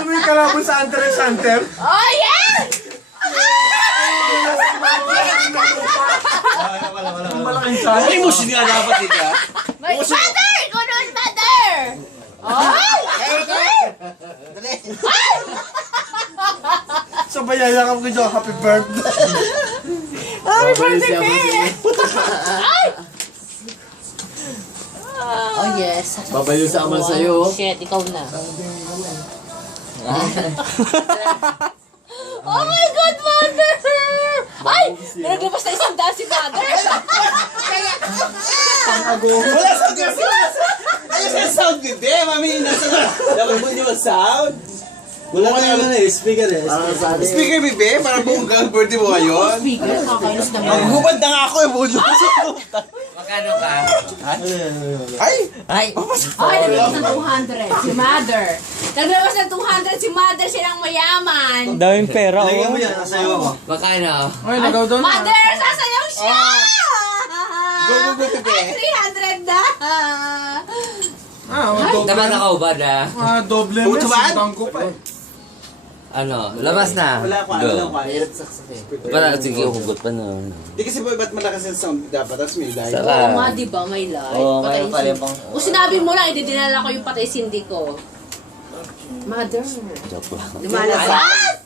Alam mo yung kalabon sa Hunter x Hunter? Oh, yes! Ang malaking chance. Ay, emotion nga dapat dito. My mother! Ikaw naman, mother! Ay! Dali. Sabay yayakap ko dyan, happy birthday. Happy birthday, Pete! Ay! Oh yes. Babayo sa amal sa'yo. Shit, ikaw na. Oh my God, mother! Ay! Naglabas na isang dance si mother! Wala sound kasi. Ayos yung sound bebe. Mami, nasa dapat mo niyo mag-sound. Wala na yung speaker eh. Speaker bebe, para buong gang birthday mo ngayon. Speaker, kakainis naman. Maghubad na nga ako eh, bulo. Magkano ka? Ay! Ay! Ay, naglabas ng 200 si mother. Naglabas ng 200 si mother, silang mayaman. Daming pera, Lagyan mo oh. yan, nasayaw mo. Magkano? Ay, nagaw doon. Mother, sasayaw siya! Go, go, go, bebe. Ay, 300 na! Doble. Tama na ka ba na? Doble mo, Utubad? sintang ko pa eh. Ano? Labas na. Wala ko, Go. wala ko. Mahirap saksakin. Para, sige, hugot pa na. Di kasi ba, ba't malakas yung sound dapat? Tapos may live. Saka. Oo nga, di ba? May light. Oo, Patay mayroon pala Cindy. yung pang- Kung sinabi mo lang, ididinala ko yung patay Cindy ko. Mother. Joke lang. Lumalabas!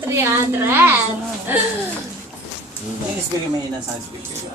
300! Yung speaker may inang sound speaker.